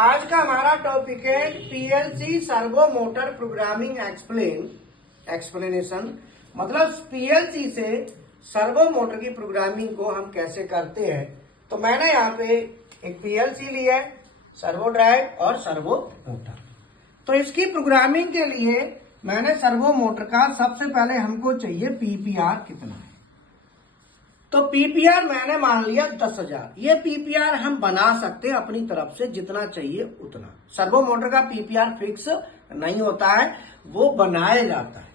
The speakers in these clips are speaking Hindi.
आज का हमारा टॉपिक है PLC servo motor programming explanation. मतलब पीएलसी से सर्वो मोटर की प्रोग्रामिंग को हम कैसे करते हैं। तो मैंने यहाँ पे एक पीएलसी लिया है, सर्वो ड्राइव और सर्वो मोटर। तो इसकी प्रोग्रामिंग के लिए मैंने सर्वो मोटर का सबसे पहले हमको चाहिए पीपीआर कितना है। तो पीपीआर मैंने मान लिया 10,000। ये पीपीआर हम बना सकते हैं अपनी तरफ से, जितना चाहिए उतना। सर्वो मोटर का पीपीआर फिक्स नहीं होता है, वो बनाया जाता है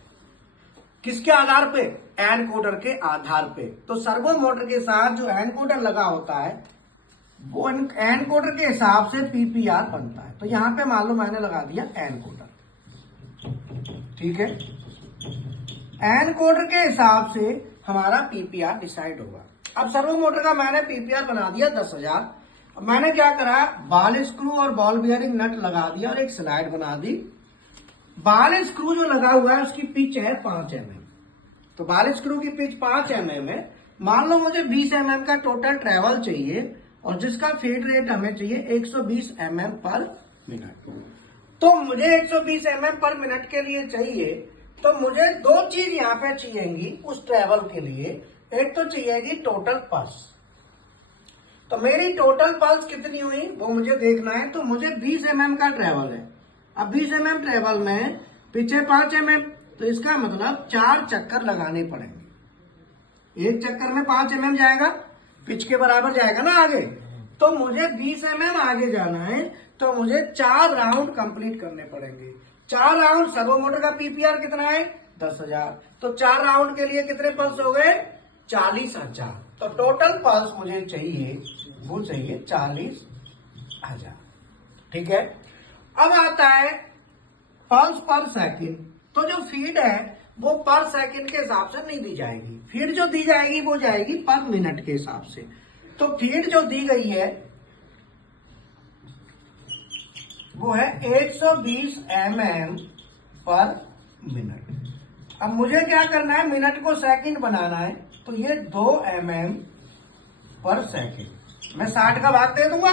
किसके आधार पे? एनकोडर के आधार पे। तो सर्वो मोटर के साथ जो एनकोडर लगा होता है वो एनकोडर के हिसाब से पीपीआर बनता है। तो यहां पे मान लो मैंने लगा दिया एनकोडर, ठीक है। एनकोडर के हिसाब से हमारा पीपीआर डिसाइड होगा। अब सर्वो मोटर का मैंने पीपीआर बना दिया 10,000। मैंने क्या करा, बॉल स्क्रू और बॉल बियरिंग नट लगा दिया और एक स्लाइड बना दी। बॉल स्क्रू जो लगा हुआ है उसकी पिच है 5 mm। तो बॉल स्क्रू की पिच 5 mm है। मान लो मुझे 20 mm का टोटल ट्रेवल चाहिए और जिसका फीड रेट हमें चाहिए 120 mm पर मिनट। तो मुझे 120 mm पर मिनट के लिए चाहिए, तो मुझे दो चीज यहाँ पे चाहिएगी उस ट्रेवल के लिए। एक तो चाहिएगी टोटल पल्स। तो मेरी टोटल पल्स कितनी हुई वो मुझे देखना है। तो मुझे 20 mm का ट्रेवल है। अब 20 mm ट्रेवल में पीछे 5 mm, तो इसका मतलब 4 चक्कर लगाने पड़ेंगे। एक चक्कर में 5 mm जाएगा, पिच के बराबर जाएगा ना आगे। तो मुझे 20 mm आगे जाना है, तो मुझे 4 राउंड कंप्लीट करने पड़ेंगे। 4 राउंड। सर्वो मोटर का पीपीआर कितना है? 10,000। तो 4 राउंड के लिए कितने पल्स हो गए? 40,000। तो टोटल पल्स मुझे चाहिए, वो चाहिए 40,000, ठीक है। अब आता है पल्स पर सेकंड। तो जो फीड है वो पर सेकंड के हिसाब से नहीं दी जाएगी। फीड जो दी जाएगी वो जाएगी पर मिनट के हिसाब से। तो फीड जो दी गई है वो है 120 mm पर मिनट। अब मुझे क्या करना है, मिनट को सेकंड बनाना है। तो ये 2 mm पर सेकंड। मैं 60 का भाग दे दूंगा,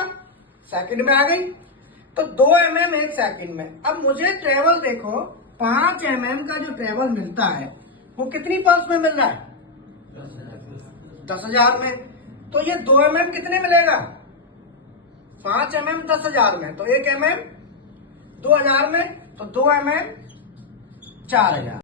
सेकंड में आ गई। तो 2 mm एक सेकंड में। अब मुझे ट्रेवल देखो, 5 mm का जो ट्रेवल मिलता है वो कितनी पल्स में मिल रहा है? 10,000 में। तो ये 2 mm कितने मिलेगा? 5 mm 10,000 में। तो 1 mm 2,000 में, तो 2 mm 4,000।